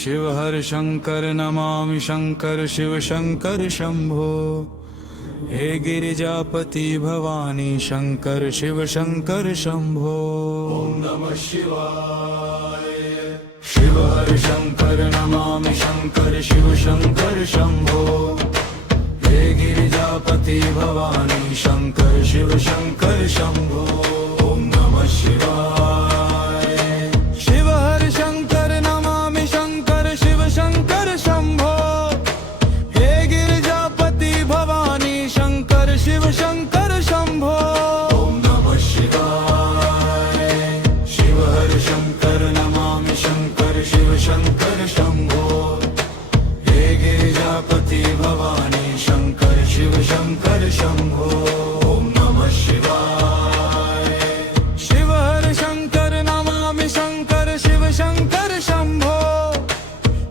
शिव हर शंकर नमामि शंकर शिव शंकर शंभो। हे गिरिजापति भवानी शंकर शिव शंकर शंभो। ओम नमः शिवाय। शिव हर शंकर नमामि शंकर शिव शंकर शंभो। हे गिरिजापति भवानी शंकर शिव शंकर शंभो। ओम नमः शिवाय। शिव हर शंकर नमामि शंकर शिव शंकर शंभो। हे गिरिजापति भवानी शंकर शिव शंकर शंभो। ओम नमः शिवाय। शिव हर शंकर नमामि शंकर शिव शंकर शंभो। हे गिरिजापति भवानी शंकर शिव शंकर शंभो। ओम नमः शिवाय। शिव हर शंकर नमामि शंकर शिव शंकर शंभो।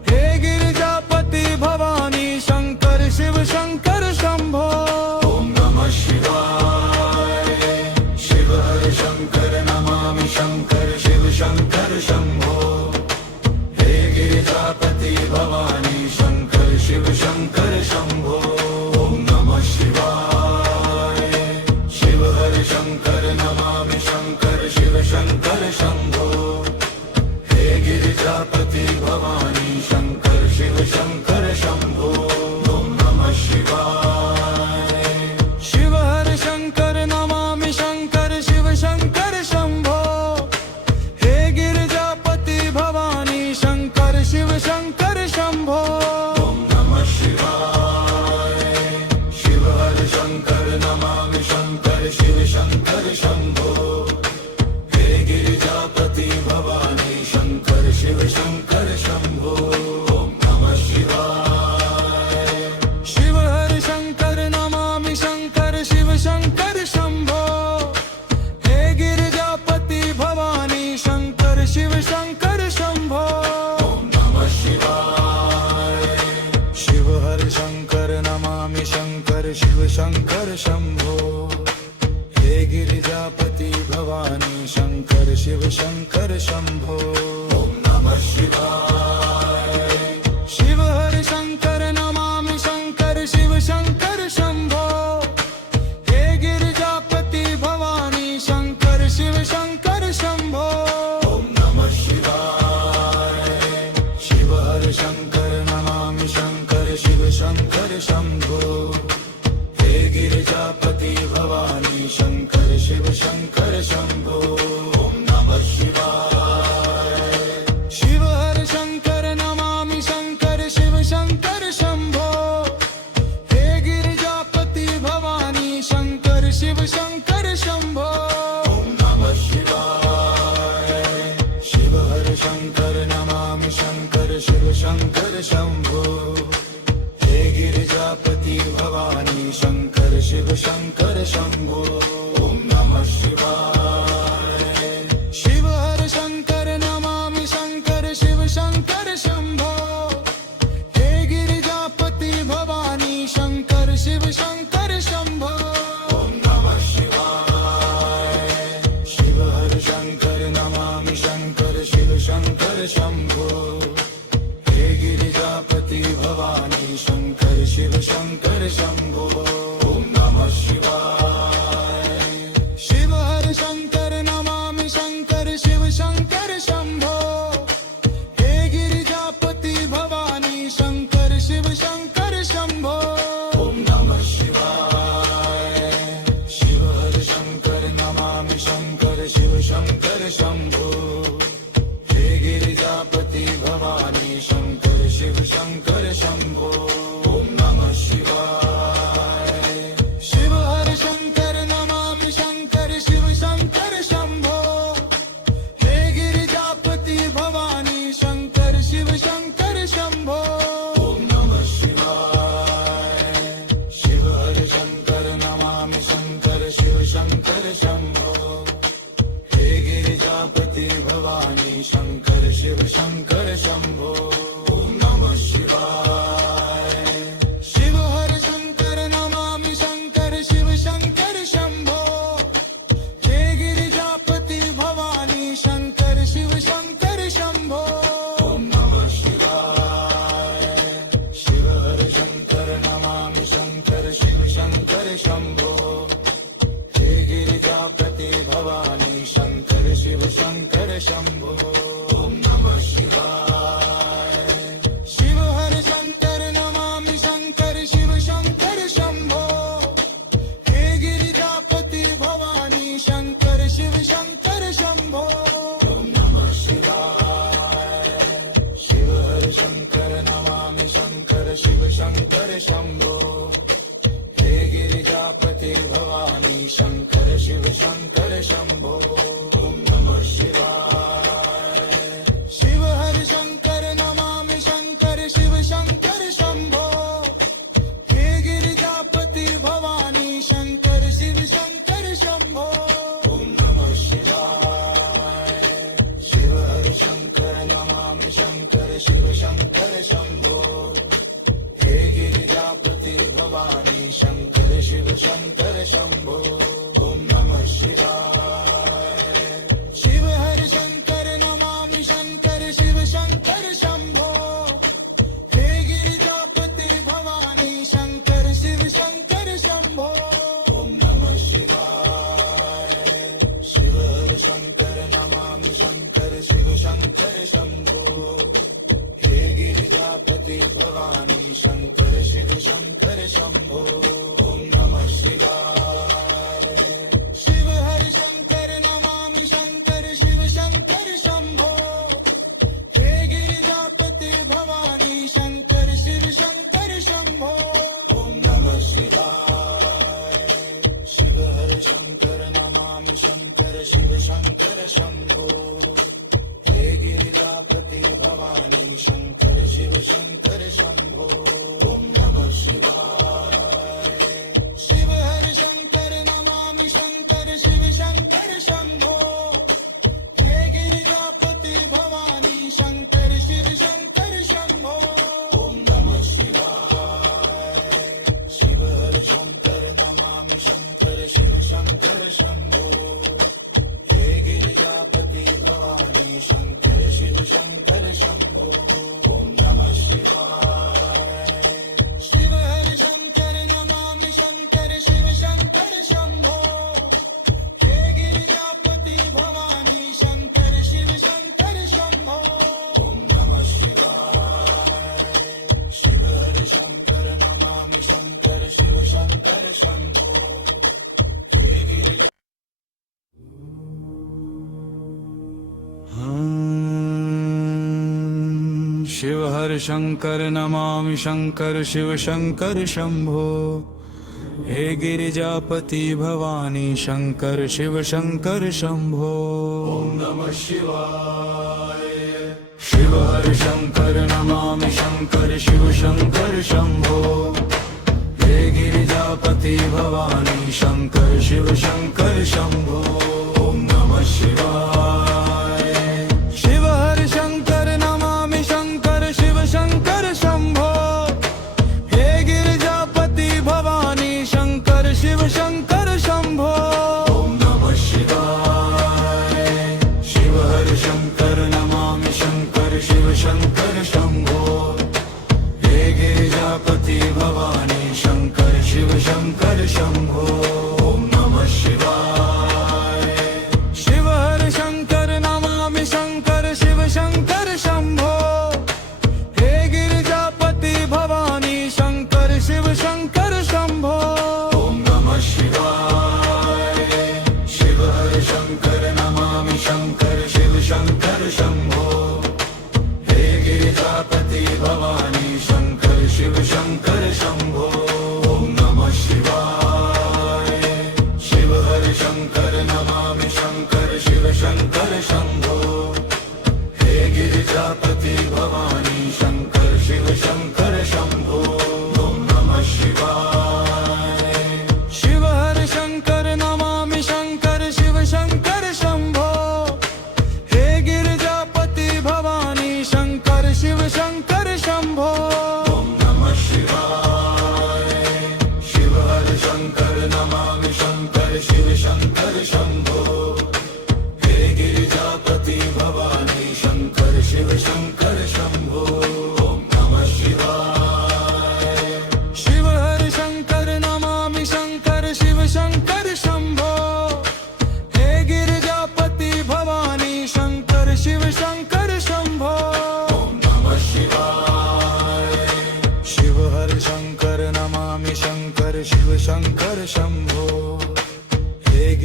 हे गिरिजापति भवानी शंकर शिव शंकर शंभो। ओम नमः शिवाय। शिव हर शंकर नमामि शंकर शिव शंकर शंभो। हे गिरिजापति भवानी शंकर शिव शंकर शंभो। ओम नमः शिवाय। शिव हर शंकर नमामि शंकर शिव शंकर शंभो। हे गिरिजापति भवानी शंकर शिव शंकर शंभो। ओम नमः शिवाय। शिव हर शंकर नमामि शंकर शिव शंकर शंभो। हे गिरिजापति भवानी शंकर शिव शंकर शंभो। ओम नमः शिवाय। शिव हर शंकर नमामि शंकर शिव शंकर शंभो। हे गिरिजापति भवानी शंकर शिव शंकर शंभो। ओम नमः शिवाय। शिव हर शंकर नमामि शंकर शिव शंकर शंभो। हे गिरिजापति भवानी शंकर शिव शंकर शंभो। ओम नमः शिवाय। शिव हर शंकर नमामि शंकर शिव शंकर शंभो। हे गिरिजापति भवानी शंकर शिव शंकर शंभो। ओम नमः शिवाय। शिव हर शंकर नमामि शंकर शिव शंकर शंभो। हे गिरिजापति भवानी शंकर शिव शंकर शंभो। ओम नमः शिवाय। शिव हर शंकर नमामि शंकर शिव शंकर शंभो। हे गिरिजापति भवानी शंकर शिव शंकर शंभो। ओम नमः शिवाय। शिव हर शंकर नमामि शंकर शिव शंकर शंभो। हे गिरिजापति भवानी शंकर शिव शंकर शंभो। ओम नमः शिवाय। शिव हर शंकर नमामि शंकर शिव शंकर शंभो। हे गिरिजापति भवानी शंकर शिव शंकर शंभो। ओम नमः शिवाय। शिव हर शंकर नमामि शंकर शिव शंकर शंभो। हे गिरिजापति भवानी शंकर शिव शंकर शंभो। ओम नमः शिवाय। शिव हर शंकर नमामि शंकर शिव शंकर शंभो। हे गिरिजापति भवानी शंकर शिव शंकर शंभो। ओम नमः शिवाय। शिव हर शंकर नमामि शंकर शिव शंकर शंभो। हे गिरिजापति भवानी शंकर शिव शंकर शंभो। ओम नमः शिवाय। शिव हर शंकर नमामि शंकर शिव शंकर शंभो। हे गिरिजापति भवानी शंकर शिव शंकर शंभो। ओम नमः शिवाय। शिव हर शंकर नमामि शंकर शिव शंकर शंभो। हे गिरिजापति भवानी शंकर शिव शंकर शंभो। ओम नमः शिवाय। शिव हर शंकर नमामि शंकर शिव शंकर शंभो। हे गिरिजापति भवानी शंकर शिव शंकर शंभो। ओम नमः शिवाय। शिव हर शंकर नमामि शंकर शिव शंकर शंभो। हे गिरिजापति भवानी शंकर शिव शंकर शंभो। ओम नमः शिवाय। गिरिजापति भवानी शंकर शिव शंकर शंभो ओम नमः शिवाय शिव हर शंकर नमामि शंकर शिव शंकर शंभो हे गिरिजापति भवानी शंकर शिव शंकर शंभो ओम नमः शिवाय शिव हर शंकर नमामि शंकर शिव शंकर शंभो हे गिरिजापति भवानी शंकर शिव शंकर शंभो ओम नमः शिवाय शिव हर शंकर नमामि शंकर शिव शंकर शंभो हे गिरिजापति भवानी शंकर शिव शंकर शंभो ओम नमः शिवाय शिव हर शंकर नमामि शंकर शिव शंकर शंभो हे गिरिजापति भवानी शंकर शिव शंकर शंभो ओम नमः शिवाय शिव हर शंकर नमामि शंकर शिव शंकर शंभो हे गिरिजापति भवानी शंकर शिव शंकर शंभो ओम नमः शिवाय शिव हर शंकर नमामि शंकर शिव शंकर शंभो हे गिरिजापति भवानी शंकर शिव शंकर शंभो ओम नमः शिवाय शिव हर शंकर नमामि शंकर शिव शंकर शंभो हे गिरिजापति भवानी शंकर शिव शंकर शंभो ओम नमः शिवाय शिव हर शंकर नमामि शंकर शिव शंकर शंभो हे गिरिजापति भवानी शंकर शिव शंकर शंभो ओम नमः शिवाय शिव हर शंकर नमामि शंकर शिव शंकर शंभो हे गिरिजापति भवानी शंकर शिव शंकर शंभो ओम नमः शिवाय शिव हर शंकर नमामि शंकर शिव शंकर शंभो हे गिरिजापति भवानी शंकर शिव शंकर शंभो ओम नमः शिवाय शिव हर शंकर नमामि शंकर शिव शंकर शंभो हे गिरिजापति भवानी शंकर शिव शंकर शंभो ओम नमः शिवाय शिव हर शंकर नमामि शंकर शिव शंकर शंभो हे गिरिजा शिव हर शंकर नमामि शंकर शिव शंकर शंभो हे गिरिजापति भवानी शंकर शिव शंकर शंभो ओम नमः शिवाय शिव हर शंकर नमामि शंकर शिव शंकर शंभो हे गिरिजापति भवानी शंकर शिव शंकर शंभो ओम नमः शिवाय शिव हर शंकर नमामि शंकर शिव शंकर शंभो हे गिरिजापति भवानी शंकर शिव शंकर शंभो ओम नमः शिवाय शिव हर शंकर नमामि शंकर शिव शंकर शंभो हे गिरिजापति भवानी शंकर शिव शंकर शंभो ओम नमः शिवाय शिव हर शंकर नमामि शंकर शिव शंकर शंभो हे गिरिजापति भवानी शंकर शिव शंकर शंभो ओम नमः शिवाय शिव हर शंकर नमामि शंकर शिव शंकर शंभो हे गिरिजापति भवानी शंकर शिव शंकर शंभो ओम नमः शिवाय शिव हर शंकर नमामि शंकर शिव शंकर शंभो हे गिरिजापति भवानी शंकर शिव शंकर शंभो ओम नमः शिवाय शिव हर शंकर नमामि शंकर शिव शंकर शंभो हे गिरिजापति भवानी शंकर शिव शंकर शंभो ओम नमः शिवाय शिव हर शंकर नमामि शंकर शिव शंकर शंभो हे गिरिजापति भवानी शंकर शिव शंकर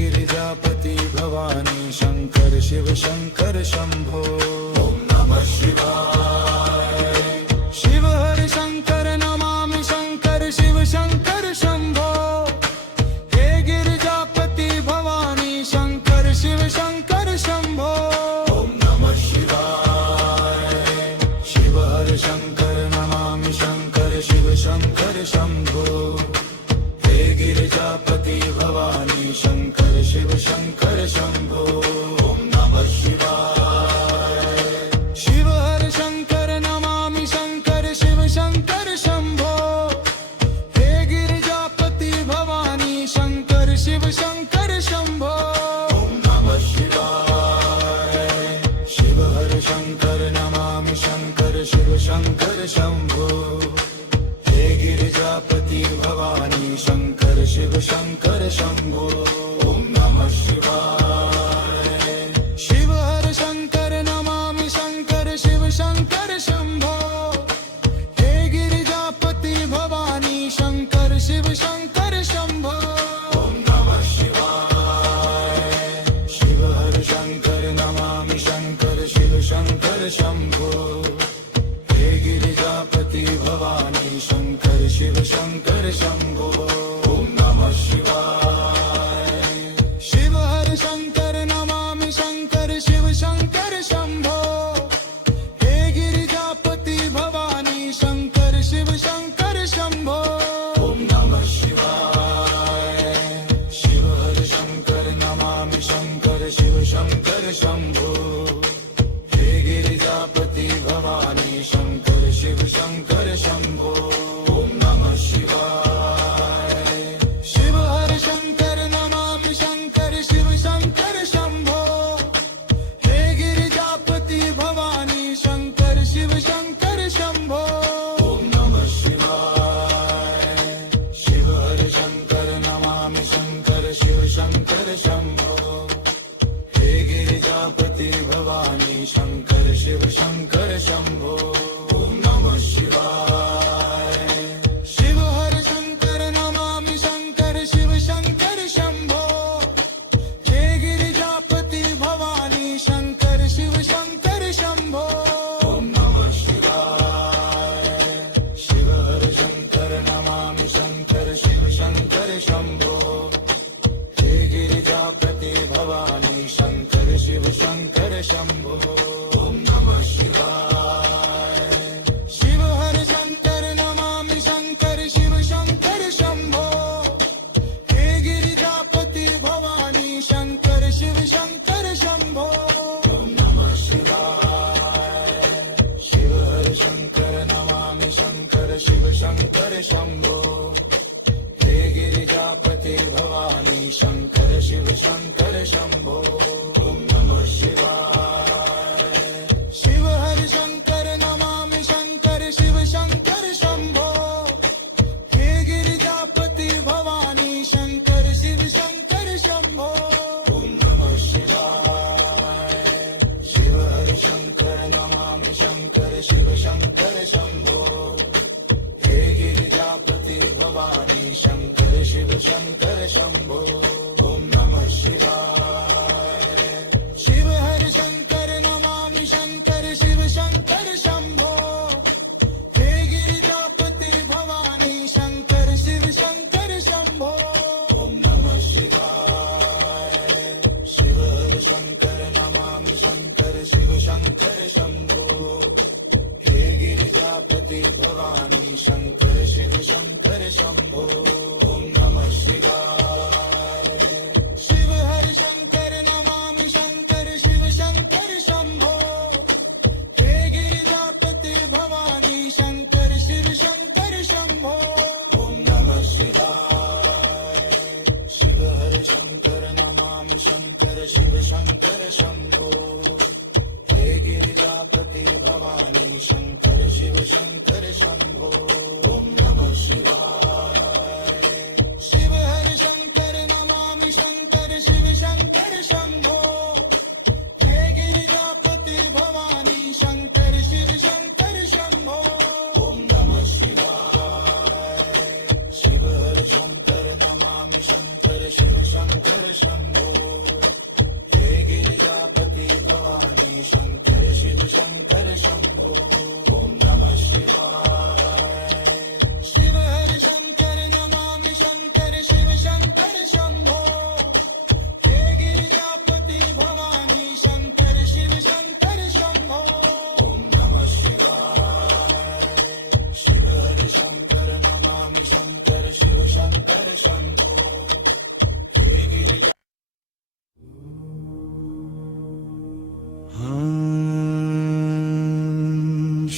गिरिजापति भवानी शंकर शिव शंकर शंभो ओम नमः शिवाय शिव हर शंकर नमामि शंकर शिव शंकर शंभो हे गिरिजापति भवानी शंकर शिव शंकर शंभो ओम नमः शिवाय शिव हर शंकर नमामि शंकर शिव शंकर शंभो हे गिरिजापति भवानी शंकर शिव शंकर शंभो ओम नमः शिवाय शिव हर शंकर नमामि शंकर शिव शंकर शंभो हे गिरिजापति भवानी शंकर शिव शंकर शंभो ओम नमः शिवाय शिव हर शंकर नमामि शंकर शिव शंकर शंभो हे गिरिजापति भवानी शंकर शिव शंकर शंभो ओम नमः शिवाय शिव हर शंकर नमामि शंकर शिव शंकर शंभो हे गिरिजापति भवानी शंकर शिव शंकर शंभो ओम नमः शिवाय शिव हर शंकर नमामि शंकर शिव शंकर शंभो हे गिरिजापति भवानी शंकर शिव शंकर शंभो ओम नमः शिवाय शिव हर शंकर नमामि शंकर शिव शंकर शंभो हे गिरिजापति भवानी शंकर शिव शंकर शंभो ओम नमः शिवाय शिव हर शंकर नमामि शंकर शिव शंकर शंभो हे गिरिजापति भवानी शंकर शिव शंकर शंभो ओम नमः शिवाय शिव हर शंकर नमामि शंकर शिव शंकर शंभो हे गिरिजापति भवानी शंकर शिव शंकर शंभो ओम नमः शिवाय शिव हर शंकर नमामि शंकर शिव शंकर शंभो हे गिरिजापति भवानी शंकर शिव शंकर शंभो ओम नमः शिवाय शिव हर शंकर नमामि शंकर शिव शंकर शंभो हे गिरिजापति भवानी शंकर शिव शंकर शंभो ओम नमः शिवाय शिव हर शंकर नमामि शंकर शिव शंकर शंभो हे गिरिजापति भवानी शंकर शिव शंकर शंभो ओम नमः शिवाय शिव हर शंकर नमामि शंकर शिव शंकर शंभो हे गिरिजापति भवानी शंकर शिव शंकर शंभो ओम नमः शिवाय शिव हर शंकर नमामि शंकर शिव शंकर शंभो हे गिरिजापति भवानी शंकर शिव शंकर शंभो ओम नमः शिवाय शिव हर शंकर नमामि शंकर शिव शंकर शंभो हे गिरिजापति भवानी शंकर शिव शंकर शंभो ओम नमः शिवाय शिव हर शंकर नमामि शंकर शिव शंकर शंभो हे गिरिजापति भवानी शंकर शिव शंकर शंभो ओम नमः शिवाय शिव हर शंकर नमामि शंकर शिव शंकर शंभो हे गिरिजापति भवानी शंकर शिव शंकर शंभो ओम नमः शिवाय शिव हर शंकर नमामि शंकर शिव शंकर शंभो हे गिरिजापति भवानी शंकर शिव शंकर शंभो ओम नमः शिवाय शिव हर शंकर नमामि शंकर शिव शंकर शंभो हे गिरिजापति भवानी शंकर शिव शंकर शंभो ओम नमः शिवाय शिव हर शंकर नमामि शंकर शिव शंकर शंभो हे गिरिजापति भवानी शंकर शिव शंकर शंभो ओम नमः शिवाय शिव हर शंकर नमामि शंकर शिव शंकर शंभो हे गिरिजापति भवानी शंकर शिव शंकर शंभो ओम नमः शिवाय शिव हर शंकर नमामि शंकर शिव शंकर शंभो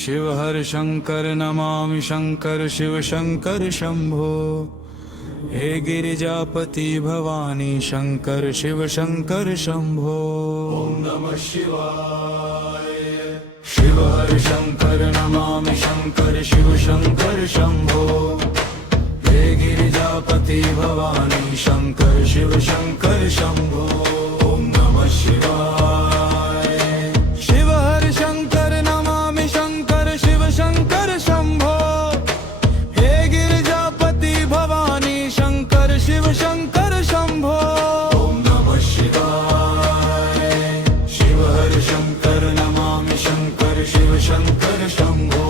शिव हर शंकर नमामि शंकर शिव शंकर शंभो हे गिरिजापति भवानी शंकर शिव शंकर शंभो ओम नमः शिवाय शिव हर शंकर नमामि शंकर शिव शंकर शंभो हे गिरिजापति भवानी शंकर शिव शंकर शंभो ओम नमः शिवाय शिव हर शंकर नमामि शंकर शिव शंकर शंभो हे गिरिजापति भवानी शंकर शिव शंकर शंभो ओम नमः शिवाय शिव हर शंकर नमामि शंकर शिव शंकर शंभो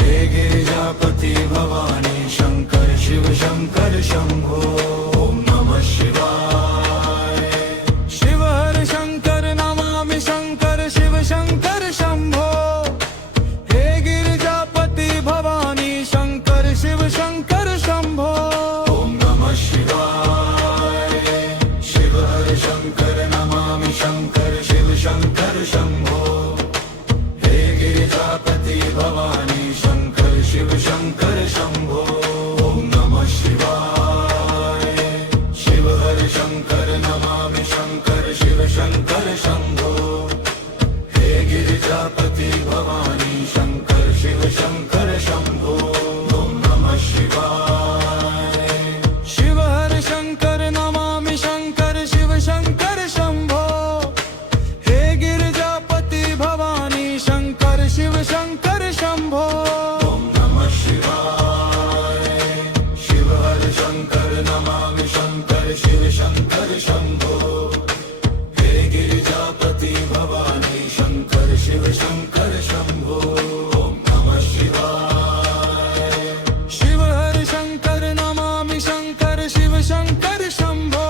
हे गिरिजापति भवानी शंकर शिव शंकर शंभो ओम नमः शिवाय शिव हर शंकर नमामि शंकर शिव शंकर शंभो हे गिरिजापति भवानी शंकर शिव शंकर शंभो ओम नमः शिवाय शिव हर शंकर नमामि शंकर शिव शंकर शंभो हे गिरिजापति भवानी शंकर शिव शंकर शंभो ओम नमः शिवाय शिव हर शंकर नमामि शंकर शिव शंकर शंभो हे गिरिजापति भवानी शंकर शिव शंकर शंभो ओम नमः शिवाय शिव हर शंकर नमामि शंकर शिव शंकर शंभो हे गिरिजापति भवानी शंकर शिव शंकर शंभो ओम नमः शिवाय शिव हर शंकर नमामि शंकर शिव शंकर शंभो हे गिरिजापति भवानी शंकर शिव शंकर शंभो ओम नमः शिवाय शिव हर शंकर नमामि शंकर शिव शंकर शंभो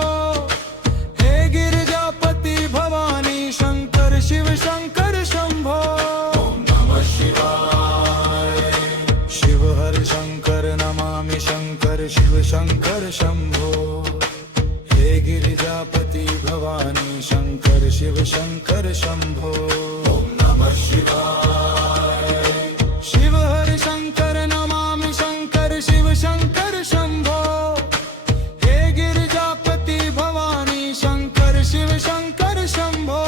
हे गिरिजापति भवानी शंकर शिव शंकर शंभो ओम नमः शिवाय शिव हर शंकर नमामि शंकर शिव शंकर शंभो हे गिरिजापति भवानी शंकर शिव शंकर शंभो ओम नमः शिवाय शिव हर शंकर नमामि शंकर शिव शंकर शंभो हे गिरिजापति भवानी शंकर शिव शंकर शंभो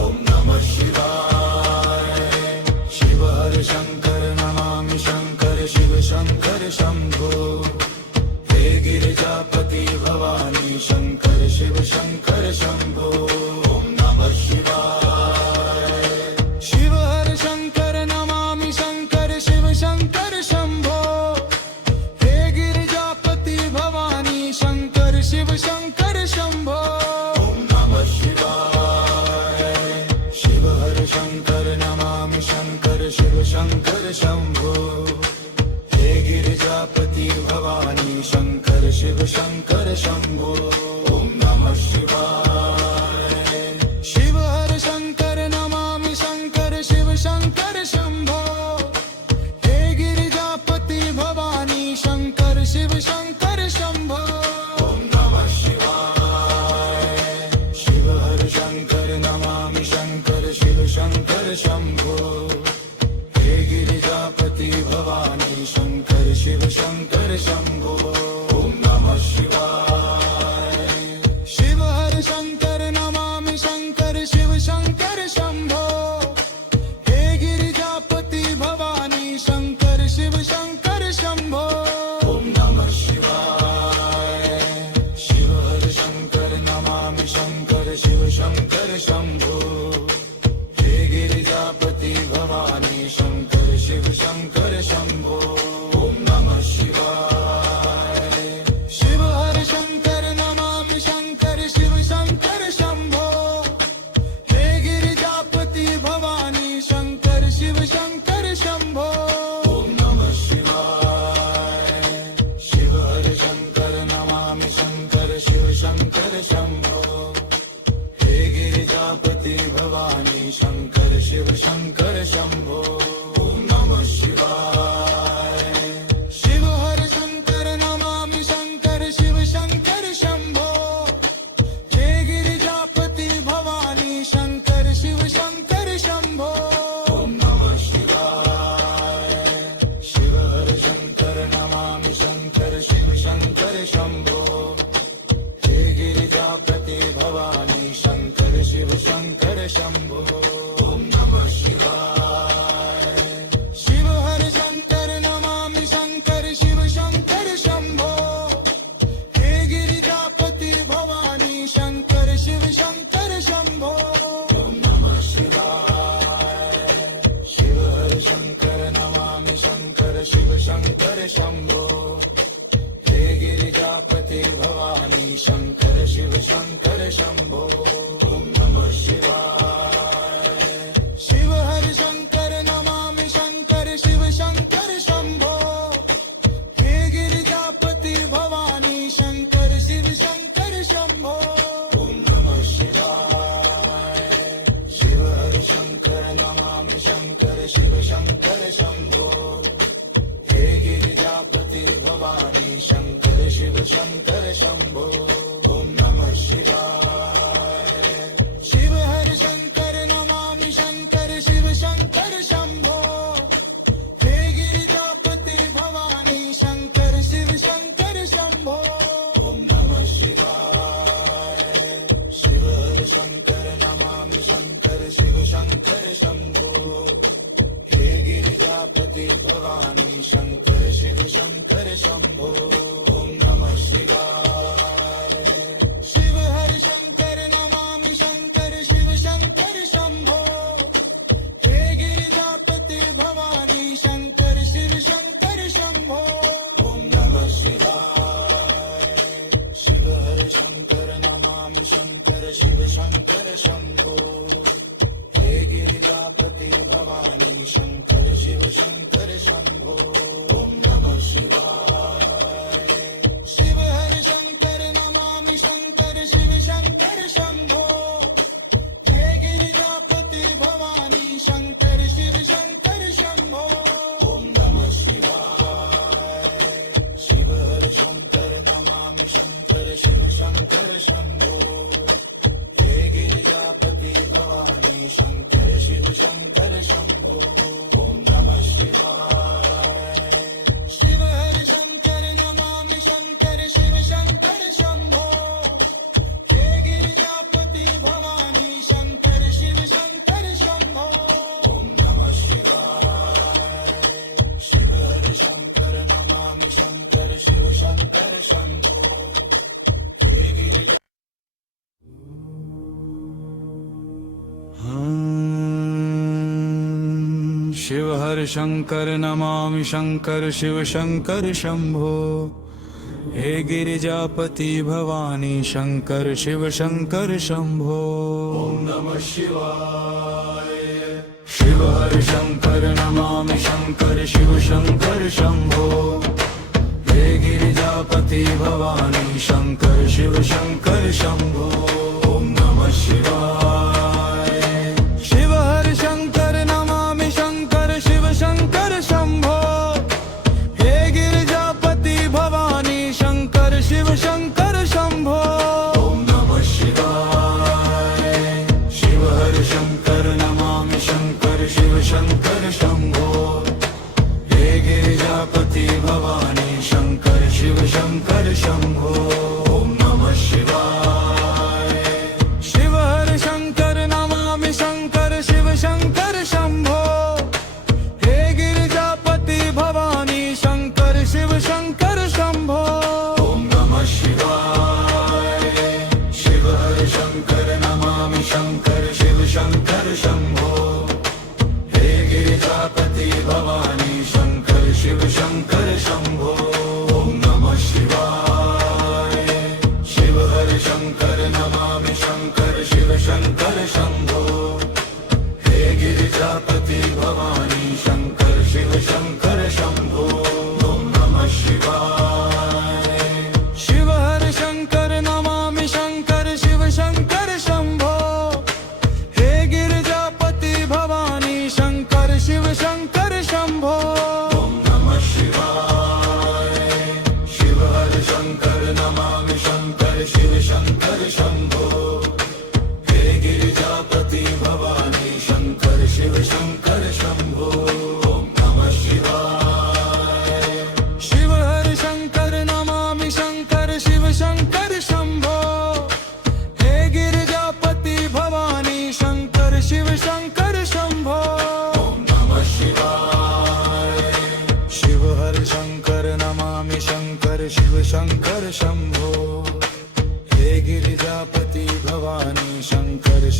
ओम नमः शिवाय शिव हर शंकर नमामि शंकर शिव शंकर शंभो हे गिरिजापति भवानी शंकर शिव शंकर शंभो ओम नमः शिवाय शिव हर शंकर नमामि शंकर शिव शंकर शंभो हे गिरिजापति भवानी शंकर शिव शंकर शंभो ओम नमः शिवाय शिव हर शंकर नमामि शंकर शिव शंकर शंभो हे गिरिजापति भवानी शंकर शिव शंकर शंभो ओम नमः शिवाय शिव हर शंकर नमामि शंकर शिव शंकर शंभो हे गिरिजापति भवानी शंकर शिव शंकर शंभो ओम नमः शिवाय शिव हर शंकर नमामि शंकर शिव शंकर शंभो हे गिरिजापति भवानी शंकर शिव शंकर शंभो ओम नमः शिवाय शिव हर शंकर नमामि शंकर शिव शंकर शंभो हे गिरिजापति भवानी शंकर शिव शंकर शंभो ओम नमः शिवाय शिव हर शंकर नमामि शंकर शिव शंकर शंभो हे गिरिजापति भवानी शंकर शिव शंकर शंभो ओम नमः शिवाय शिव हर शंकर नमामि शंकर शिव शंकर शंभो हे गिरिजापति भवानी शंकर शिव शंकर शंभो ओम नमः शिवाय शिव हर शंकर नमामि शंकर शिव शंकर शंभो हे गिरिजापति भवानी शंकर शिव शंकर शंभो ओम नमः शिवाय शिव हर शंकर नमामि शंकर शिव शंकर शंभो हे गिरिजापति भवानी शंकर शिव शंकर शंभो ओम नमः शिवाय शंभो ओम नमः शिवाय शिव हर शंकर नमामि शंकर शिव शंकर शंभो हे गिरिजापति भवानी शंकर शिव शंकर शंभो ओम नमः शिवाय शिव हर शंकर नमामि शंकर शिव शंकर शंभो हे गिरिजापति भवानी शंकर शिव शंकर शंभो ओम नमः शिवाय शिव हर शंकर नमामि शंकर शिव शंकर शंभो हे गिरिजापति भवानी शंकर शिव शंकर शंभो ओम नमः शिवाय शिव हर शंकर नमामि शंकर शिव शंकर शंभो हे गिरिजापति भवानी शंकर शिव शंकर शंभो ओम नमः शिवाय शिव हर शंकर नमामि शंकर शिव शंकर शंभो हे गिरिजापति भवानी शंकर शिव शंकर शंभो ओम नमः शिवाय शिव हर शंकर नमामि शंकर शिव शंकर शंभो हे गिरिजापति भवानी शंकर शिव शंकर शंभो ओम नमः शिवाय शिव हर शंकर नमामि शंकर शिव शंकर शंभो हे गिरिजापति भवानी शंकर शिव शंकर शंभो ओम नमः शिवाय शिव हर शंकर नमामि शंकर शिव शंकर शंभो हे गिरिजापति भवानी शंकर शिव शंकर शंभो ओम नमः शिवाय शिव हर शंकर नमामि शंकर शिव शंकर शंभो हे गिरिजापति भवानी शंकर शिव शंकर शंभो ओम नमः शिवाय शिव हर शंकर नमामि शंकर शिव शंकर शंभो हे गिरिजापति भवानी शंकर शिव शंकर शंभो ओम नमः शिवाय शिव हर शंकर नमामि शंकर शिव शंकर शंभो हे गिरिजापति भवानी शंकर शिव शंकर शंभो ओम नमः शिवाय शिव हर शंकर नमामि शंकर शिव शंकर शंभो हे गिरिजा शिव हर शंकर नमामि शंकर शिव शंकर शंभो हे गिरिजापति भवानी शंकर शिव शंकर शंभो ओम नमः शिवाय शिव हर शंकर नमामि शंकर शिव शंकर शंभो हे गिरिजापति भवानी शंकर शिव शंकर शंभो ओम नमः शिवाय शिव हर शंकर नमामि शंकर शिव शंकर शंभो हे गिरिजापति भवानी शंकर शिव शंकर शंभो ओम नमः शिवाय शिव हर शंकर नमामि शंकर शिव शंकर शंभो हे गिरिजापति भवानी शंकर शिव शंकर शंभो ओम नमः शिवाय शिव हर शंकर नमामि शंकर शिव शंकर शंभो हे गिरिजापति भवानी शंकर शिव शंकर शंभो ओम नमः शिवाय शिव हर शंकर नमामि शंकर शिव शंकर शंभो हे गिरिजापति भवानी शंकर शिव शंकर शंभो ओम नमः शिवाय शिव हर शंकर नमामि शंकर शिव शंकर शंभो हे गिरिजापति भवानी शंकर शिव शंकर शंभो ओम नमः शिवाय शिव हर शंकर नमामि शंकर शिव शंकर शंभो हे गिरिजापति भवानी शंकर शिव शंकर शंभो ओम नमः शिवाय शिव हर शंकर नमामि शंकर शिव शंकर शंभो हे गिरिजापति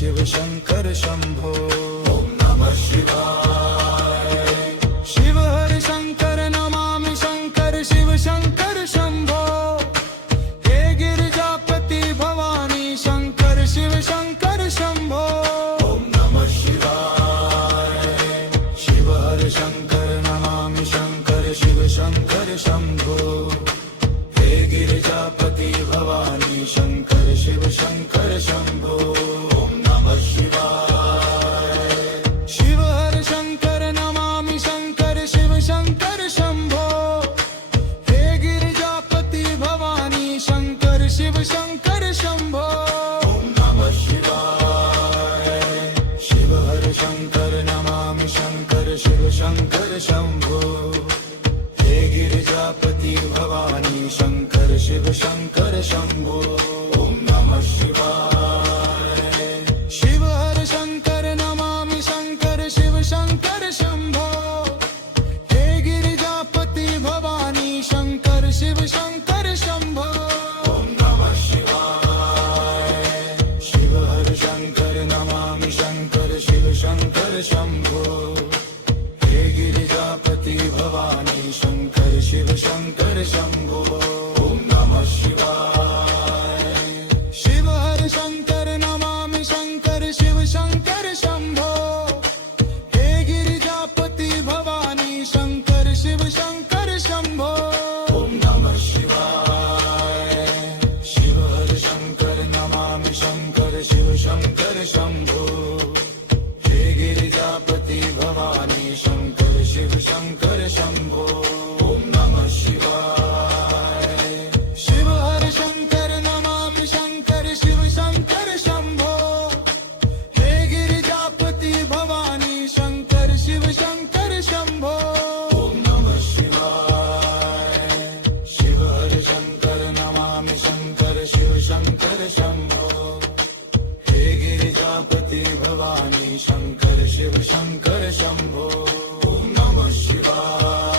शिव शंकर शंभो ओम नमः शिवाय शिव हर शंकर नमामि शंकर शिव शंकर शंभो हे गिरिजापति भवानी शंकर शिव शंकर शंभो ओम नमः शिवाय शिव हर शंकर नमामि शंकर शिव शंकर शंभो हे गिरिजापति भवानी शंकर शिव शंकर शंभो ओम नमः शिवाय शिव हर शंकर नमामि शंकर शिव शंकर शंभो हे गिरिजापति भवानी शंकर शिव शंकर शंभो ओम नमः शिवाय शिव हर शंकर नमामि शंकर शिव शंकर शंभो हे गिरिजापति भवानी शंकर शिव शंकर शंभो ओम नमः शिवाय शिव हर शंकर नमामि शंकर शिव शंकर शंभो हे गिरिजापति भवानी शंकर शिव शंकर शंभो ओम नमः शिवाय शिव हर शंकर नमामि शंकर शिव शंकर शंभो हे गिरिजापति भवानी शंकर शिव शंकर शंभो ओम नमः शिवाय शिव हर शंकर नमामि शंकर शिव शंकर शंभो हे गिरिजापति भवानी शंकर शिव शंकर शंभो ओम नमः शिवाय शिव हर शंकर नमामि शंकर शिव शंकर शंभो हे गिरिजापति भवानी शंकर शिव शंकर शंभो ओम नमः शिवाय शिव हर शंकर नमामि शंकर शिव शंकर शंभो हे गिरिजापति भवानी शंकर शिव शंकर शंभो ओम नमः शिवाय शिव हर शंकर नमामि शंकर शिव शंकर शंभो हे गिरिजापति भवानी शंकर शिव शंकर शंभो ओम नमः शिवाय